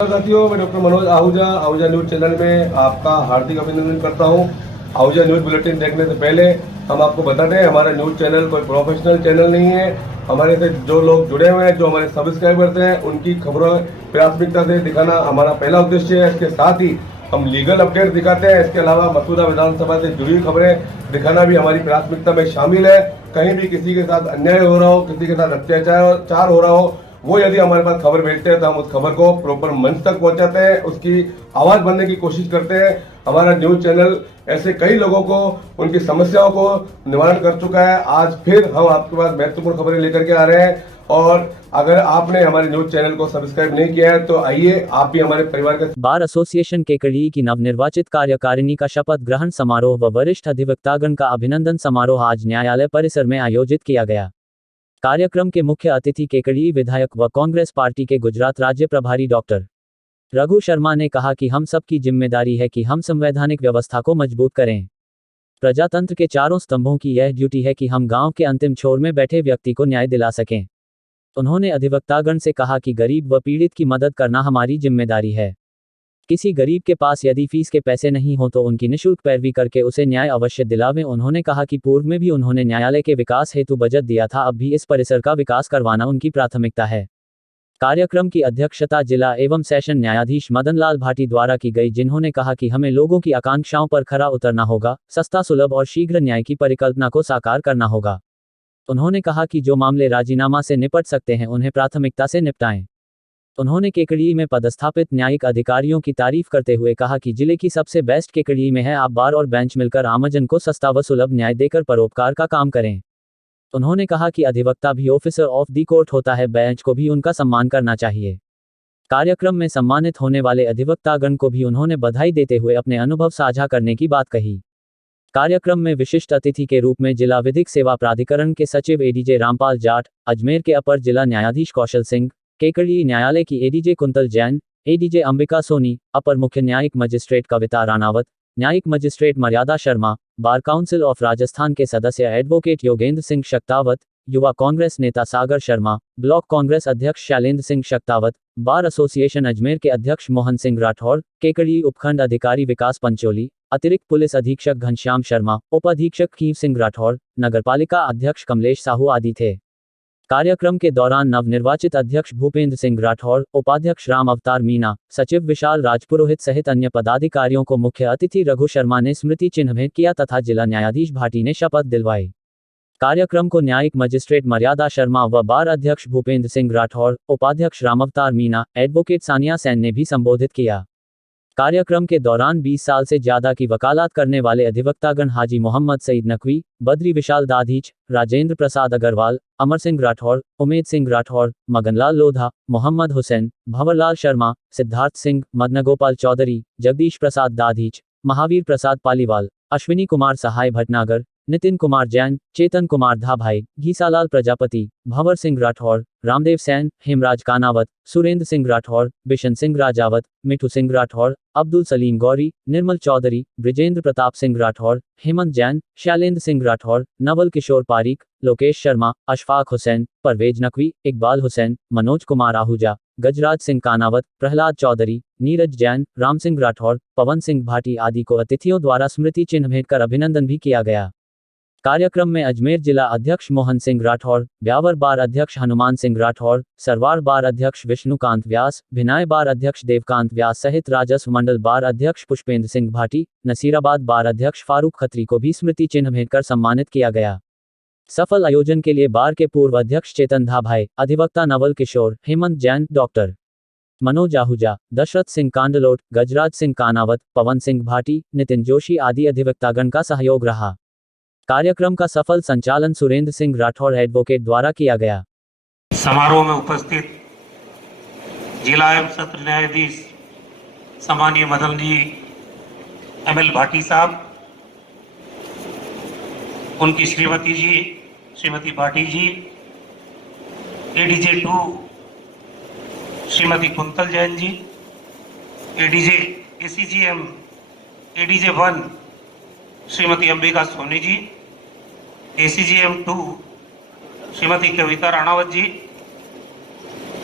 साथियों, मैं doctor Manoj Ahuja Ahuja news channel में आपका हार्दिक अभिनंदन करता हूं। आहूजा न्यूज बुलेटिन देखने से पहले हम आपको बता दें, हमारा न्यूज चैनल कोई प्रोफेशनल चैनल नहीं है। हमारे से जो लोग जुड़े हुए हैं, जो हमारे सब्सक्राइबर्स हैं, उनकी खबरों प्राथमिकता से दिखाना हमारा पहला उद्देश्य है। इसके साथ ही हम लीगल अपडेट दिखाते हैं। इसके अलावा मसूदा विधानसभा से जुड़ी खबरें दिखाना भी हमारी प्राथमिकता में शामिल है। कहीं भी किसी के साथ अन्याय हो रहा हो, किसी के साथ अत्याचार हो रहा हो, वो यदि हमारे पास खबर भेजते हैं तो हम उस खबर को प्रॉपर मंच तक पहुंचाते हैं, उसकी आवाज बनने की कोशिश करते हैं। हमारा न्यूज चैनल ऐसे कई लोगों को उनकी समस्याओं को निवारण कर चुका है। आज फिर हम आपके पास महत्वपूर्ण खबरें लेकर के आ रहे हैं, और अगर आपने हमारे न्यूज चैनल को सब्सक्राइब नहीं किया है तो आइए आप भी हमारे परिवार के। बार एसोसिएशन केकड़ी की नवनिर्वाचित कार्यकारिणी का शपथ ग्रहण समारोह व वरिष्ठ अधिवक्तागण का अभिनंदन समारोह आज न्यायालय परिसर में आयोजित किया गया। कार्यक्रम के मुख्य अतिथि केकड़ी विधायक व कांग्रेस पार्टी के गुजरात राज्य प्रभारी डॉक्टर रघु शर्मा ने कहा कि हम सबकी जिम्मेदारी है कि हम संवैधानिक व्यवस्था को मजबूत करें। प्रजातंत्र के चारों स्तंभों की यह ड्यूटी है कि हम गांव के अंतिम छोर में बैठे व्यक्ति को न्याय दिला सकें। उन्होंने अधिवक्तागण से कहा कि गरीब व पीड़ित की मदद करना हमारी जिम्मेदारी है। किसी गरीब के पास यदि फीस के पैसे नहीं हो तो उनकी निःशुल्क पैरवी करके उसे न्याय अवश्य दिलावें। उन्होंने कहा कि पूर्व में भी उन्होंने न्यायालय के विकास हेतु बजट दिया था, अब भी इस परिसर का विकास करवाना उनकी प्राथमिकता है। कार्यक्रम की अध्यक्षता जिला एवं सेशन न्यायाधीश मदन लाल भाटी द्वारा की गई, जिन्होंने कहा कि हमें लोगों की आकांक्षाओं पर खरा उतरना होगा, सस्ता, सुलभ और शीघ्र न्याय की परिकल्पना को साकार करना होगा। उन्होंने कहा कि जो मामले राजीनामा से निपट सकते हैं उन्हें प्राथमिकता से निपटाएं। उन्होंने केकड़ी में पदस्थापित न्यायिक अधिकारियों की तारीफ करते हुए कहा कि जिले की सबसे बेस्ट केकड़ी में है। आप बार और बेंच मिलकर आमजन को सस्ता व सुलभ न्याय देकर परोपकार का काम करें। उन्होंने कहा कि अधिवक्ता भी ऑफिसर ऑफ द कोर्ट होता है, बेंच को भी उनका सम्मान करना चाहिए। कार्यक्रम में सम्मानित होने वाले अधिवक्तागण को भी उन्होंने बधाई देते हुए अपने अनुभव साझा करने की बात कही। कार्यक्रम में विशिष्ट अतिथि के रूप में जिला विधिक सेवा प्राधिकरण के सचिव एडीजे रामपाल जाट, अजमेर के अपर जिला न्यायाधीश कौशल सिंह, केकड़ी न्यायालय की एडीजे कुंतल जैन, एडीजे अंबिका सोनी, अपर मुख्य न्यायिक मजिस्ट्रेट कविता रानावत, न्यायिक magistrate Maryada Sharma, bar council of Rajasthan के सदस्य एडवोकेट योगेंद्र सिंह शक्तावत, युवा कांग्रेस नेता सागर शर्मा, ब्लॉक कांग्रेस अध्यक्ष शैलेंद्र सिंह शक्तावत, बार एसोसिएशन अजमेर के अध्यक्ष मोहन सिंह राठौर, केकड़ी उपखंड अधिकारी विकास पंचोली, अतिरिक्त पुलिस अधीक्षक घनश्याम शर्मा, उप अधीक्षक कीव सिंह राठौर, नगरपालिका अध्यक्ष कमलेश साहू आदि थे। कार्यक्रम के दौरान नवनिर्वाचित अध्यक्ष भूपेंद्र सिंह राठौर, उपाध्यक्ष राम अवतार मीना, सचिव विशाल राजपुरोहित सहित अन्य पदाधिकारियों को मुख्य अतिथि रघु शर्मा ने स्मृति चिन्ह भेंट किया तथा जिला न्यायाधीश भाटी ने शपथ दिलवाई। कार्यक्रम को न्यायिक मजिस्ट्रेट मर्यादा शर्मा व बार अध्यक्ष भूपेंद्र सिंह राठौर, उपाध्यक्ष राम अवतार मीना, एडवोकेट सानिया सेन ने भी संबोधित किया। कार्यक्रम के दौरान 20 साल से ज्यादा की वकालत करने वाले अधिवक्तागण हाजी मोहम्मद सईद नकवी, बद्री विशाल दाधीच, राजेंद्र प्रसाद अग्रवाल, अमर सिंह राठौर, उमेद सिंह राठौर, मगनलाल लोधा, मोहम्मद हुसैन, भंवरलाल शर्मा, सिद्धार्थ सिंह, मदनगोपाल चौधरी, जगदीश प्रसाद दाधीच, महावीर प्रसाद पालीवाल, अश्विनी कुमार सहाय भटनागर, नितिन कुमार जैन, चेतन कुमार धाभाई, घीसालाल प्रजापति, भंवर सिंह राठौर, रामदेव सैन, हेमराज कानावत, सुरेंद्र सिंह राठौर, बिशन सिंह राजावत, मिठू सिंह राठौर, अब्दुल सलीम गौरी, निर्मल चौधरी, ब्रिजेंद्र प्रताप सिंह राठौर, हेमंत जैन, शैलेंद्र सिंह राठौर, नवल किशोर पारीक, लोकेश शर्मा, अशफाक हुसैन, परवेज नकवी, इकबाल हुसैन, मनोज कुमार आहूजा, गजराज सिंह कानावत, प्रहलाद चौधरी, नीरज जैन, राम सिंह राठौर, पवन सिंह भाटी आदि को अतिथियों द्वारा स्मृति चिन्ह भेंट कर अभिनंदन भी किया गया। कार्यक्रम में अजमेर जिला अध्यक्ष मोहन सिंह राठौर, ब्यावर बार अध्यक्ष हनुमान सिंह राठौर, सरवार बार अध्यक्ष विष्णुकांत व्यास, भिनाय बार अध्यक्ष देवकांत व्यास सहित राजस्व मंडल बार अध्यक्ष पुष्पेंद्र सिंह भाटी, नसीराबाद बार अध्यक्ष फारूक खत्री को भी स्मृति चिन्ह भेंट कर सम्मानित किया गया। सफल आयोजन के लिए बार के पूर्व अध्यक्ष चेतन धाभाई, अधिवक्ता नवल किशोर, हेमंत जैन, डॉक्टर मनोज आहूजा, दशरथ सिंह कांडलोट, गजराज सिंह कानावत, पवन सिंह भाटी, नितिन जोशी आदि अधिवक्तागण का सहयोग रहा। कार्यक्रम का सफल संचालन सुरेंद्र सिंह राठौर एडवोकेट द्वारा किया गया। समारोह में उपस्थित जिला एवं सत्र न्यायाधीश सम्मानीय मदन जी एमएल भाटी साहब, उनकी Shrimati ji, Shrimati Bhati ji, ADJ 2 Shrimati Kuntal Jain ji, ADJ ACJM ADJ 1 Shrimati Ambika Soni ji, ACJM 2 Shrimati Kavita Ranawat ji,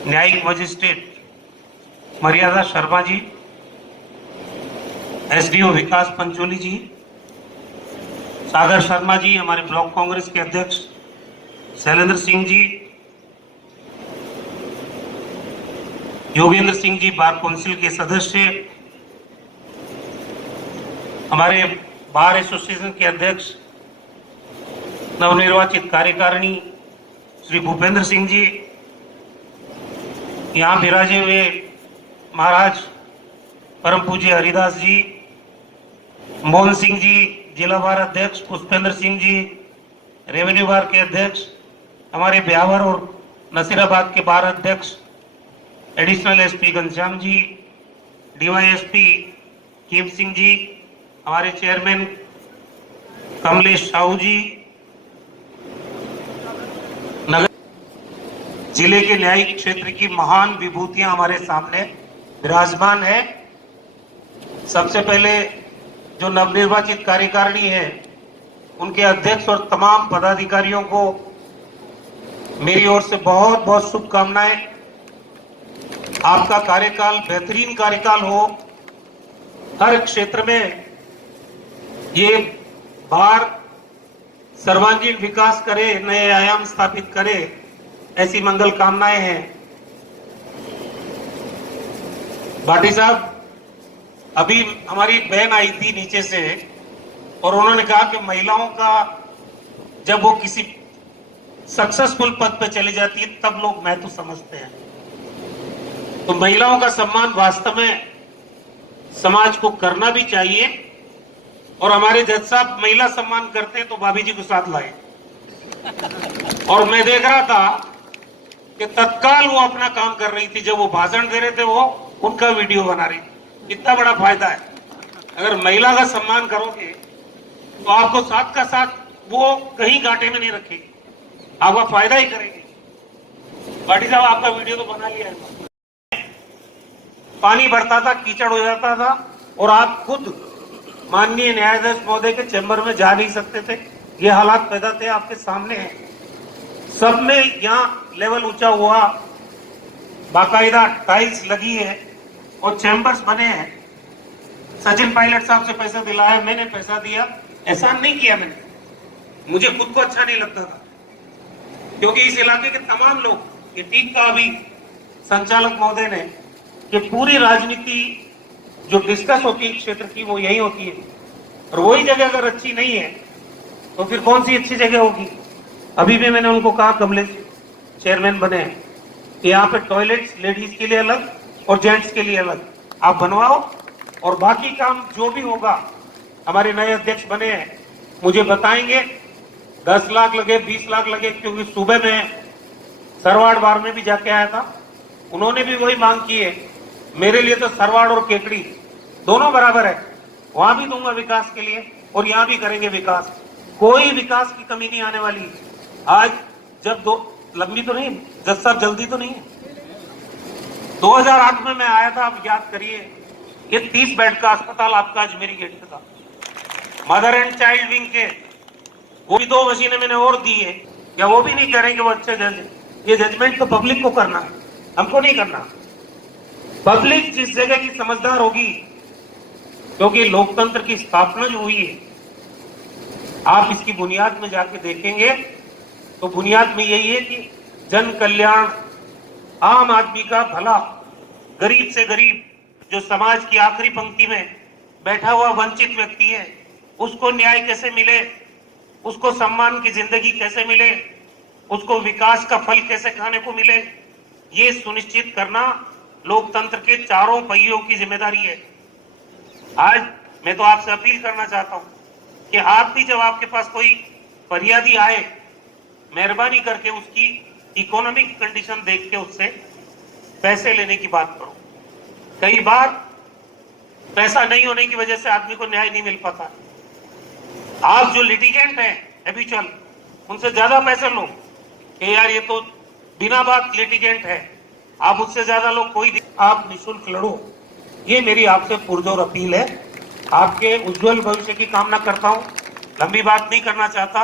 न्यायिक मजिस्ट्रेट मर्यादा शर्मा जी, एसडीओ विकास पंचोली जी, सागर शर्मा जी, हमारे ब्लॉक कांग्रेस के अध्यक्ष शैलेंद्र सिंह जी, योगेंद्र सिंह जी, बार काउंसिल के सदस्य, हमारे बार एसोसिएशन के अध्यक्ष नवनिर्वाचित कार्यकारिणी श्री भूपेंद्र सिंह जी, यहाँ विराजे हुए महाराज परम पूज्य हरिदास जी, मोहन सिंह जी, जिला बार अध्यक्ष पुष्पेंद्र सिंह जी, रेवेन्यू बार के अध्यक्ष, हमारे ब्यावर और नसीराबाद के बार अध्यक्ष additional SP Ghanshyam ji, DYSP कीम Singh ji, हमारे चेयरमैन कमलेश साहू जी, नगर जिले के न्यायिक क्षेत्र की महान विभूतियां हमारे सामने विराजमान है। सबसे पहले जो नवनिर्वाचित कार्यकारिणी है उनके अध्यक्ष और तमाम पदाधिकारियों को मेरी ओर से बहुत बहुत शुभकामनाएं। आपका कार्यकाल बेहतरीन कार्यकाल हो, हर क्षेत्र में ये बार सर्वांगीण विकास करे, नए आयाम स्थापित करे, ऐसी मंगल कामनाएं हैं। भाटी साहब, अभी हमारी एक बहन आई थी नीचे से और उन्होंने कहा कि महिलाओं का जब वो किसी सक्सेसफुल पद पे चली जाती है तब लोग महत्व समझते हैं। तो महिलाओं का सम्मान वास्तव में समाज को करना भी चाहिए और हमारे जज साहब महिला सम्मान करते हैं तो भाभी जी को साथ लाए। और मैं देख रहा था कि तत्काल वो अपना काम कर रही थी, जब वो भाषण दे रहे थे वो उनका वीडियो बना रही। कितना बड़ा फायदा है, अगर महिला का सम्मान करोगे तो आपको साथ का साथ वो कहीं घाटे में नहीं रखेगी, आपका फायदा ही करेगी। पाटिल साहब, आपका वीडियो तो बना लिया है। पानी भरता था, कीचड़ हो जाता था और आप खुद माननीय न्यायाधीश महोदय के चैम्बर में जा नहीं सकते थे। ये हालात पैदा थे, आपके सामने है। सब में यहाँ लेवल ऊंचा हुआ, बाकायदा टाइल्स लगी है और चैम्बर्स बने हैं। सचिन पायलट साहब से पैसा दिलाया, मैंने पैसा दिया, एहसान नहीं किया मैंने, मुझे खुद को अच्छा नहीं लगता था, क्योंकि इस इलाके के तमाम लोग, ये ठीक का अभी संचालक महोदय ने कि पूरी राजनीति जो डिस्कस होती है क्षेत्र की वो यही होती है, और वही जगह अगर अच्छी नहीं है तो फिर कौन सी अच्छी जगह होगी। अभी भी मैंने उनको कहा, कमलेश चेयरमैन बने हैं, यहाँ पे टॉयलेट्स लेडीज के लिए अलग और जेंट्स के लिए अलग आप बनवाओ, और बाकी काम जो भी होगा हमारे नए अध्यक्ष बने हैं मुझे बताएंगे। 10 लाख लगे, 20 लाख लगे, क्योंकि सुबह में सरवाड़ बार में भी जाके आया था, उन्होंने भी वही मांग की है। मेरे लिए तो सरवाड़ और केकड़ी दोनों बराबर है, वहां भी दूंगा विकास के लिए और यहाँ भी करेंगे विकास, कोई विकास की कमी नहीं आने वाली। आज जब लंबी तो नहीं, जज साहब जल्दी तो नहीं है, 2008 में मैं आया था, आप याद करिए, ये 30 बेड का अस्पताल आपका आज मेरी गेट पे था, मदर एंड चाइल्ड विंग के, वो भी 2 मशीनें मैंने और दी है। क्या वो भी नहीं कह रहे कि वो अच्छे जज है? ये जजमेंट तो पब्लिक को करना है, हमको नहीं करना। पब्लिक जिस जगह की समझदार होगी, क्योंकि लोकतंत्र की स्थापना जो हुई है, आप इसकी बुनियाद में जाके देखेंगे तो बुनियाद में यही है कि जन कल्याण, आम आदमी का भला, गरीब से गरीब जो समाज की आखिरी पंक्ति में बैठा हुआ वंचित व्यक्ति है उसको न्याय कैसे मिले, उसको सम्मान की जिंदगी कैसे मिले, उसको विकास का फल कैसे खाने को मिले, ये सुनिश्चित करना लोकतंत्र के चारों पहियों की जिम्मेदारी है। आज मैं तो आपसे अपील करना चाहता हूं कि आप भी जब आपके पास कोई फरियादी आए, मेहरबानी करके उसकी इकोनॉमिक कंडीशन देख के उससे पैसे लेने की बात करो। कई बार पैसा नहीं होने की वजह से आदमी को न्याय नहीं मिल पाता। आप जो लिटिगेंट हैं हैबिचुअल, उनसे ज्यादा पैसे लो कि यार ये तो बिना बात लिटिगेंट है, आप उससे ज्यादा लो, कोई आप निःशुल्क लड़ो। ये मेरी आपसे पुरजोर अपील है। आपके उज्जवल भविष्य की कामना करता हूं। लंबी बात नहीं करना चाहता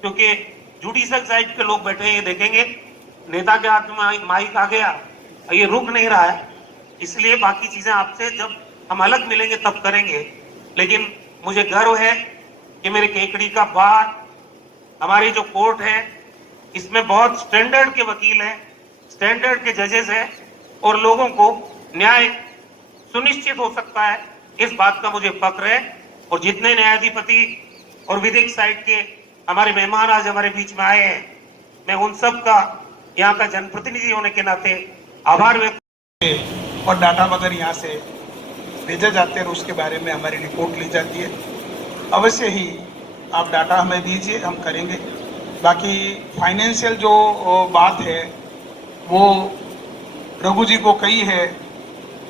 क्योंकि जुडिशियल साइड के लोग बैठे हैं, ये देखेंगे नेता के हाथ में माइक आ गया, ये रुक नहीं रहा है, इसलिए बाकी चीजें आपसे जब हम अलग मिलेंगे तब करेंगे। लेकिन मुझे गर्व है कि मेरे केकड़ी का बार, हमारी जो कोर्ट है, इसमें बहुत स्टैंडर्ड के वकील हैं, स्टैंडर्ड के जजेस हैं और लोगों को न्याय सुनिश्चित हो सकता है, इस बात का मुझे फक्र है। और जितने न्यायाधिपति और विधिक साइड के हमारे मेहमान आज हमारे बीच में आए हैं, मैं उन सब का यहाँ का जनप्रतिनिधि होने के नाते आभार व्यक्त। और डाटा वगैरह यहाँ से भेजे जाते हैं और उसके बारे में हमारी रिपोर्ट ली जाती है। अवश्य ही आप डाटा हमें दीजिए, हम करेंगे। बाकी फाइनेंशियल जो बात है वो रघु जी को कही है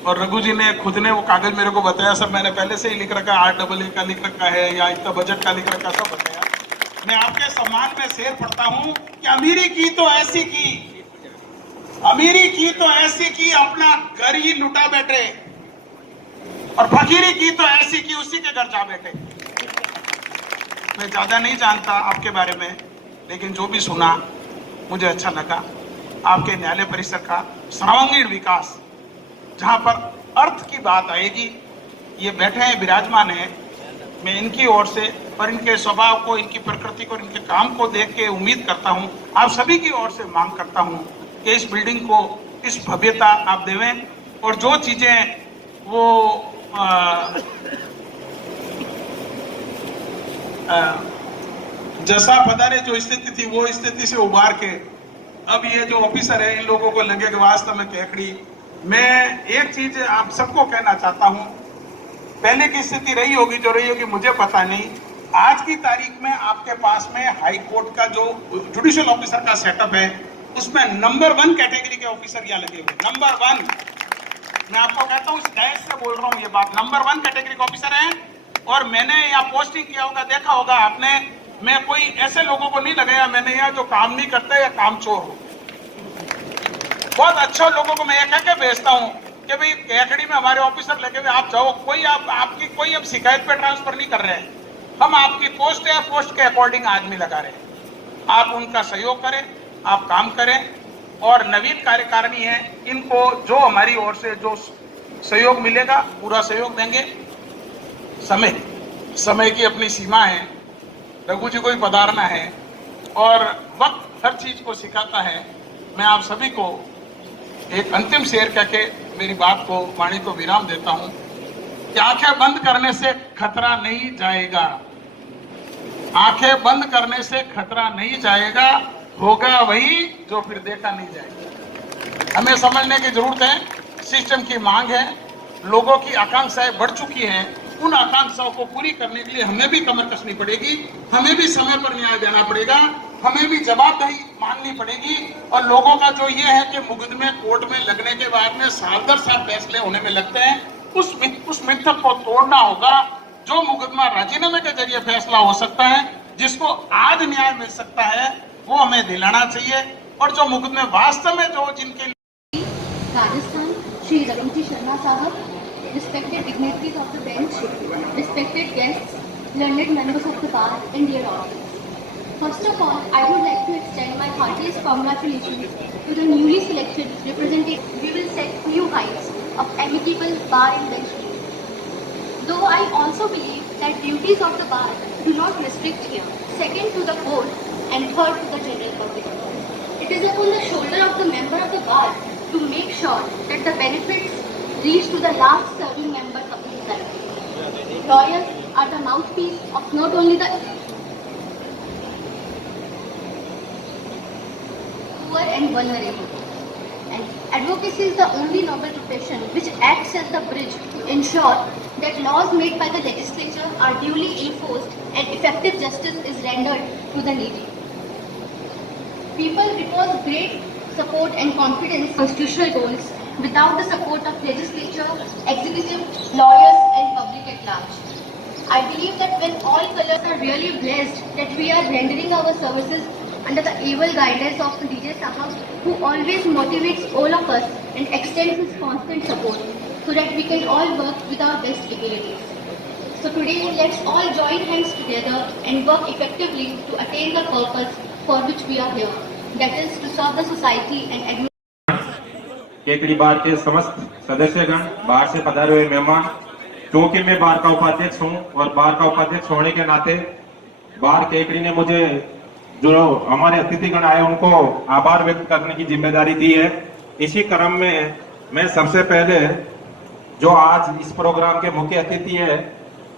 और रघु जी ने खुद ने वो कागज मेरे को बताया, सब मैंने पहले से ही लिख रखा है, RAA का लिख रखा है या इतना बजट का लिख रखा, सब बताया। मैं आपके सम्मान में शेर पढ़ता हूँ कि अमीरी की तो ऐसी की, अमीरी की तो ऐसी की अपना घर ही लुटा बैठे, और फकीरी की तो ऐसी की उसी के घर जा बैठे। मैं ज्यादा नहीं जानता आपके बारे में, लेकिन जो भी सुना मुझे अच्छा लगा। आपके न्यायालय परिसर का सर्वांगीण विकास, जहां पर अर्थ की बात आएगी, ये बैठे हैं, विराजमान है, मैं इनकी ओर से और इनके स्वभाव को, इनकी प्रकृति को, इनके काम को देख के उम्मीद करता हूं, आप सभी की ओर से मांग करता हूं कि इस बिल्डिंग को इस भव्यता आप देवें और जो चीजें वो जैसा पधारे जो स्थिति थी वो स्थिति से उबार के अब ये जो ऑफिसर है इन लोगों को लगे कि वास्तव में केकड़ी। मैं एक चीज आप सबको कहना चाहता हूं, पहले की स्थिति रही होगी जो रही होगी मुझे पता नहीं, आज की तारीख में आपके पास में हाई कोर्ट का जो जुडिशियल ऑफिसर का सेटअप है उसमें नंबर 1 कैटेगरी के ऑफिसर यहाँ लगे हुए, नंबर 1। मैं आपको कहता हूँ, इस डायस से बोल रहा हूँ ये बात, नंबर 1 कैटेगरी के ऑफिसर हैं। और मैंने यहाँ पोस्टिंग किया होगा, देखा होगा आपने, मैं कोई ऐसे लोगों को नहीं लगाया मैंने यहाँ जो काम नहीं करते या काम चोर हो। बहुत अच्छे लोगों को मैं कह के भेजता हूँ कि भाई केकड़ी में हमारे ऑफिसर लगे हुए, आप जाओ, कोई आपकी कोई अब शिकायत पे ट्रांसफर नहीं कर रहे हैं, हम आपकी पोस्ट है, पोस्ट के अकॉर्डिंग आदमी लगा रहे हैं। आप उनका सहयोग करें, आप काम करें। और नवीन कार्यकारिणी है, इनको जो हमारी ओर से जो सहयोग मिलेगा पूरा सहयोग देंगे। समय की अपनी सीमा है, रघु जी को ही पधारना है और वक्त हर चीज को सिखाता है। मैं आप सभी को एक अंतिम शेर कह के मेरी बात को, वाणी को विराम देता हूं कि आंखें बंद करने से खतरा नहीं जाएगा, आंखें बंद करने से खतरा नहीं जाएगा, होगा वही जो फिर देखा नहीं जाएगा। हमें समझने की जरूरत है, सिस्टम की मांग है, लोगों की आकांक्षाएं बढ़ चुकी हैं, उन आकांक्षाओं को पूरी करने के लिए हमें भी कमर कसनी पड़ेगी, हमें भी समय पर न्याय देना पड़ेगा, हमें भी जवाबदेही माननी पड़ेगी। और लोगों का जो ये है कि मुकदमे कोर्ट में लगने के बाद में साल दर साल फैसले होने में लगते हैं, उस मिथक को तोड़ना होगा। जो मुकदमा राजीनामे के जरिए फैसला हो सकता है, जिसको आज न्याय मिल सकता है, वो हमें दिलाना चाहिए। और जो मुकदमे वास्तव में जो जिनके राजस्थान, श्री रघु शर्मा साहब, respected dignitaries of the bench, respected guests, learned members of the bar, and dear audience. First of all, I would like to extend my heartiest congratulations to the newly selected representative. We will set new heights of amicable bar and bench dealing. Though I also believe that duties of the bar do not restrict here. Second to the court and third to the general public. It is upon the shoulder of the member of the bar to make sure that the benefits reach to the last serving members of the society. Lawyers are the mouthpiece of not only the poor and vulnerable. And advocacy is the only noble profession which acts as the bridge to ensure that laws made by the legislature are duly enforced and effective justice is rendered to the needy. People repose great support and confidence in constitutional goals without the support of legislature, executive, lawyers and public at large. I believe that when all colors are really blessed that we are rendering our services under the able guidance of DJ Sahab, who always motivates all of us and extends his constant support so that we can all work with our best abilities. So today let's all join hands together and work effectively to attain the purpose for which we are here, that is to serve the society and Kekri बार के समस्त सदस्यगण, बाहर से पधारे हुए मेहमान, क्योंकि मैं बार का उपाध्यक्ष हूं और बार का उपाध्यक्ष होने के नाते बार केकड़ी ने मुझे जो हमारे अतिथिगण आए उनको आभार व्यक्त करने की जिम्मेदारी दी है। इसी क्रम में मैं सबसे पहले जो आज इस प्रोग्राम के मुख्य अतिथि है,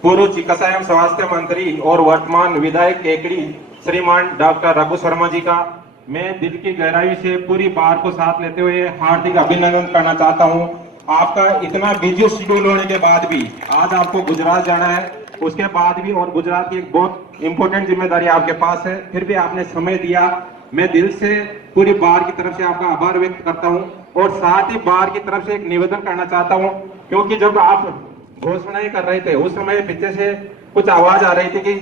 पूर्व चिकित्सा एवं स्वास्थ्य मंत्री और वर्तमान विधायक केकड़ी श्रीमान डॉक्टर रघु शर्मा जी का मैं दिल की गहराई से पूरी बार को साथ लेते हुए हार्दिक अभिनंदन करना चाहता हूं। आपका इतना बिजी शेड्यूल होने के बाद भी आज आपको गुजरात जाना है, उसके बाद भी, और गुजरात की एक बहुत इंपॉर्टेंट जिम्मेदारी आपके पास है, फिर भी आपने समय दिया। मैं दिल से पूरी बार की तरफ से आपका आभार व्यक्त करता हूं और साथ ही बार की तरफ से एक निवेदन करना चाहता हूं, क्योंकि जब आप घोषणाएं कर रहे थे उस समय पीछे से कुछ आवाज आ रही थी कि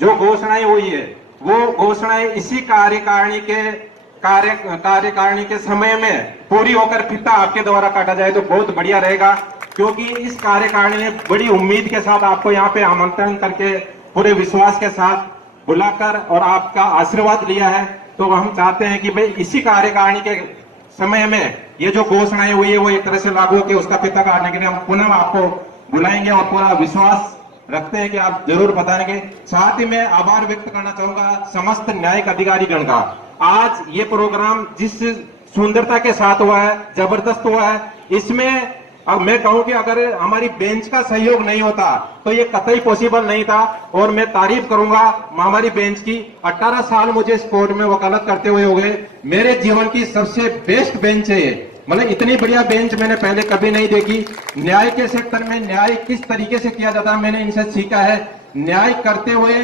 जो घोषणाएं हुई है वो घोषणाएं इसी कार्यकारिणी के समय में पूरी होकर फीता आपके द्वारा काटा जाए तो बहुत बढ़िया रहेगा, क्योंकि इस कार्यकारिणी ने बड़ी उम्मीद के साथ आपको यहाँ पे आमंत्रण करके पूरे विश्वास के साथ बुलाकर और आपका आशीर्वाद लिया है। तो हम चाहते हैं कि भाई इसी कार्यकारिणी के समय में ये जो घोषणाएं हुई है वो एक तरह से लागू होकर उसका फीता काटने के लिए हम पुनः आपको बुलाएंगे और पूरा विश्वास रखते हैं कि आप जरूर बताएंगे। साथ ही मैं आभार व्यक्त करना चाहूंगा समस्त न्यायिक अधिकारीगण का। आज ये प्रोग्राम जिस सुंदरता के साथ हुआ है, जबरदस्त हुआ है, इसमें अब मैं कहूं कि अगर हमारी बेंच का सहयोग नहीं होता तो ये कतई पॉसिबल नहीं था। और मैं तारीफ करूंगा हमारी बेंच की। 18 साल मुझे इस कोर्ट में वकालत करते हुए हो गए, मेरे जीवन की सबसे बेस्ट बेंच है ये। मतलब इतनी बढ़िया बेंच मैंने पहले कभी नहीं देखी। न्याय के सेक्टर में न्याय किस तरीके से किया जाता है मैंने इनसे सीखा है। न्याय करते हुए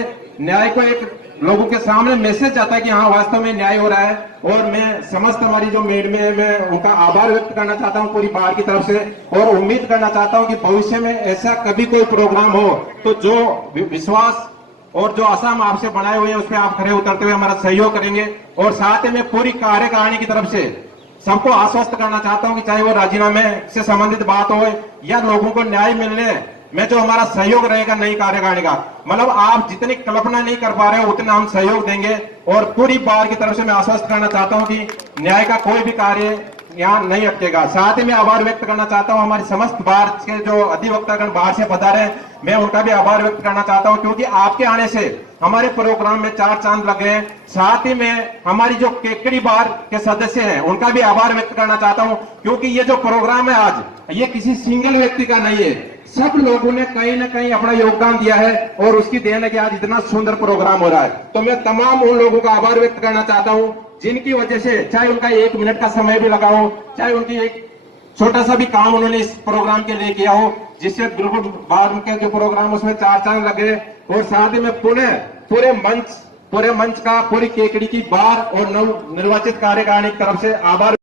न्याय को एक लोगों के सामने मैसेज आता है कि हाँ वास्तव में न्याय हो रहा है। और मैं समस्त हमारी जो मेड में है मैं उनका आभार व्यक्त करना चाहता हूँ पूरी बार की तरफ से, और उम्मीद करना चाहता हूँ कि भविष्य में ऐसा कभी कोई प्रोग्राम हो तो जो विश्वास और जो आशा हम आपसे बनाए हुए हैं उस पर आप खड़े उतरते हुए हमारा सहयोग करेंगे। और साथ ही मैं पूरी कार्यकारिणी की तरफ से सबको आश्वस्त करना चाहता हूं कि चाहे वो राजीनामे से संबंधित बात हो या लोगों को न्याय मिलने में जो हमारा सहयोग रहेगा नई कार्यकारिणी का, मतलब आप जितनी कल्पना नहीं कर पा रहे हो उतना हम सहयोग देंगे। और पूरी बार की तरफ से मैं आश्वस्त करना चाहता हूं कि न्याय का कोई भी कार्य यहाँ नहीं अटकेगा। साथ ही मैं आभार व्यक्त करना चाहता हूं हमारी समस्त बार के जो अधिवक्तागण बाहर से पधारे हैं, मैं उनका भी आभार व्यक्त करना चाहता हूं, क्योंकि आपके आने से हमारे प्रोग्राम में 4 चांद लग गए। साथ ही मैं हमारी जो केकड़ी बार के सदस्य हैं उनका भी आभार व्यक्त करना चाहता हूं, क्योंकि ये जो प्रोग्राम है आज ये किसी सिंगल व्यक्ति का नहीं है, सब लोगों ने कहीं ना कहीं अपना योगदान दिया है और उसकी देन है कि आज इतना सुंदर प्रोग्राम हो रहा है। तो मैं तमाम उन लोगों का आभार व्यक्त करना चाहता हूं जिनकी वजह से, चाहे उनका 1 मिनट का समय भी लगा हो, चाहे उनकी एक छोटा सा भी काम उन्होंने इस प्रोग्राम के लिए किया हो, जिससे बिल्कुल बाद के जो प्रोग्राम उसमें 4 चांद लगे। और साथ ही मैं पूरे मंच का पूरी केकड़ी की बार और नव निर्वाचित कार्यकारिणी की तरफ से आभार